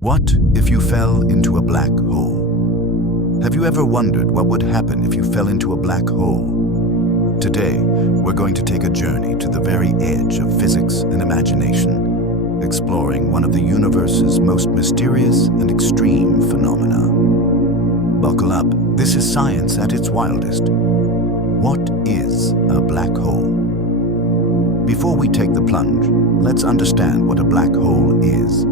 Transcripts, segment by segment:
What if you fell into a black hole? Have you ever wondered what would happen if you fell into a black hole? Today, we're going to take a journey to the very edge of physics and imagination, exploring one of the universe's most mysterious and extreme phenomena. Buckle up, this is science at its wildest. What is a black hole? Before we take the plunge, let's understand what a black hole is.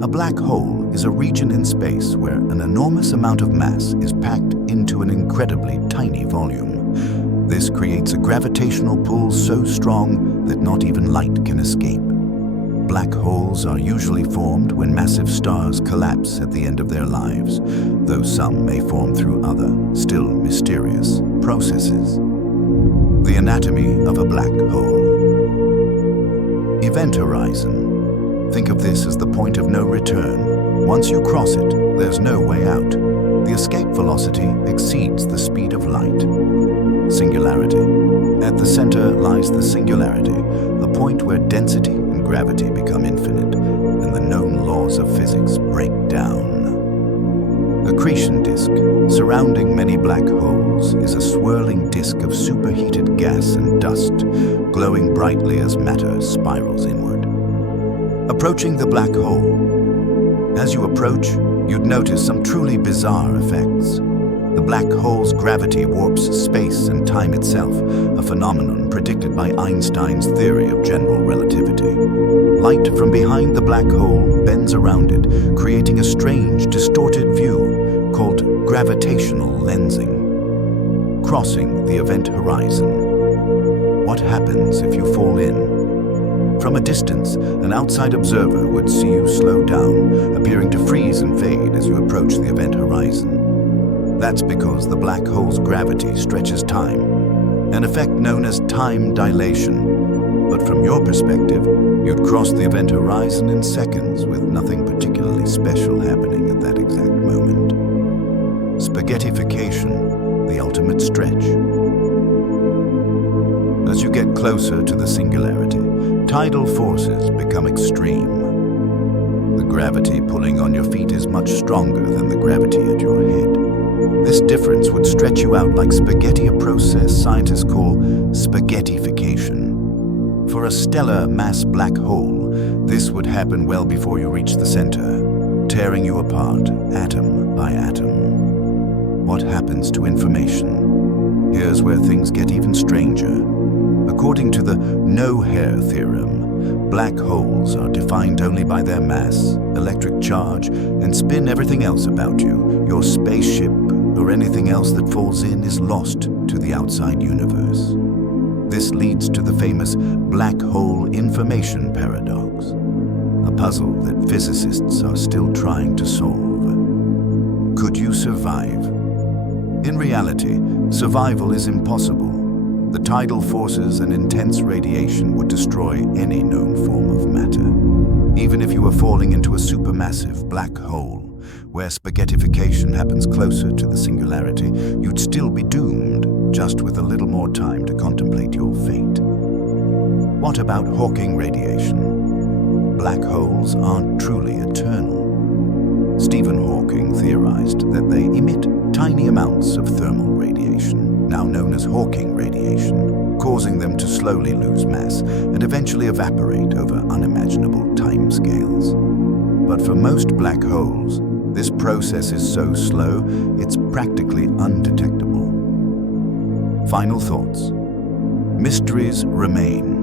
A black hole is a region in space where an enormous amount of mass is packed into an incredibly tiny volume. This creates a gravitational pull so strong that not even light can escape. Black holes are usually formed when massive stars collapse at the end of their lives, though some may form through other, still mysterious, processes. The anatomy of a black hole. Event horizon. Think of this as the point of no return. Once you cross it, there's no way out. The escape velocity exceeds the speed of light. Singularity. At the center lies the singularity, the point where density and gravity become infinite, and the known laws of physics break down. Accretion disk. Surrounding many black holes is a swirling disk of superheated gas and dust, glowing brightly as matter spirals inward. Approaching the black hole. As you approach, you'd notice some truly bizarre effects. The black hole's gravity warps space and time itself, a phenomenon predicted by Einstein's theory of general relativity. Light from behind the black hole bends around it, creating a strange, distorted view called gravitational lensing. Crossing the event horizon. What happens if you fall in? From a distance, an outside observer would see you slow down, appearing to freeze and fade as you approach the event horizon. That's because the black hole's gravity stretches time, an effect known as time dilation. But from your perspective, you'd cross the event horizon in seconds with nothing particularly special happening at that exact moment. Spaghettification, the ultimate stretch. As you get closer to the singularity, tidal forces become extreme. The gravity pulling on your feet is much stronger than the gravity at your head. This difference would stretch you out like spaghetti, a process scientists call spaghettification. For a stellar mass black hole, this would happen well before you reach the center, tearing you apart atom by atom. What happens to information? Here's where things get even stranger. According to the no-hair theorem, black holes are defined only by their mass, electric charge, and spin. Everything else about you, your spaceship, or anything else that falls in is lost to the outside universe. This leads to the famous black hole information paradox, a puzzle that physicists are still trying to solve. Could you survive? In reality, survival is impossible. The tidal forces and intense radiation would destroy any known form of matter. Even if you were falling into a supermassive black hole, where spaghettification happens closer to the singularity, you'd still be doomed, just with a little more time to contemplate your fate. What about Hawking radiation? Black holes aren't truly eternal. Stephen Hawking theorized that they emit tiny amounts of thermal radiation, now known as Hawking radiation, causing them to slowly lose mass and eventually evaporate over unimaginable timescales. But for most black holes, this process is so slow, it's practically undetectable. Final thoughts. Mysteries remain.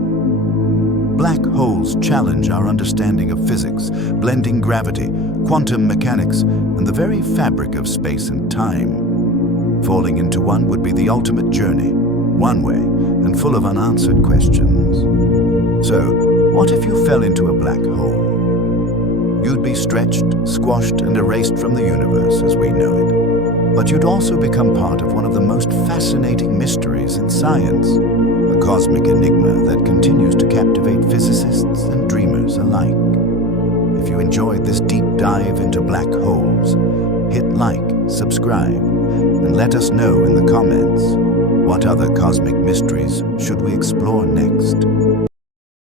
Black holes challenge our understanding of physics, blending gravity, quantum mechanics, and the very fabric of space and time. Falling into one would be the ultimate journey, one way and full of unanswered questions. So, what if you fell into a black hole? You'd be stretched, squashed, and erased from the universe as we know it. But you'd also become part of one of the most fascinating mysteries in science, a cosmic enigma that continues to captivate physicists and dreamers alike. If you enjoyed this deep dive into black holes, hit like, subscribe, and let us know in the comments, what other cosmic mysteries should we explore next?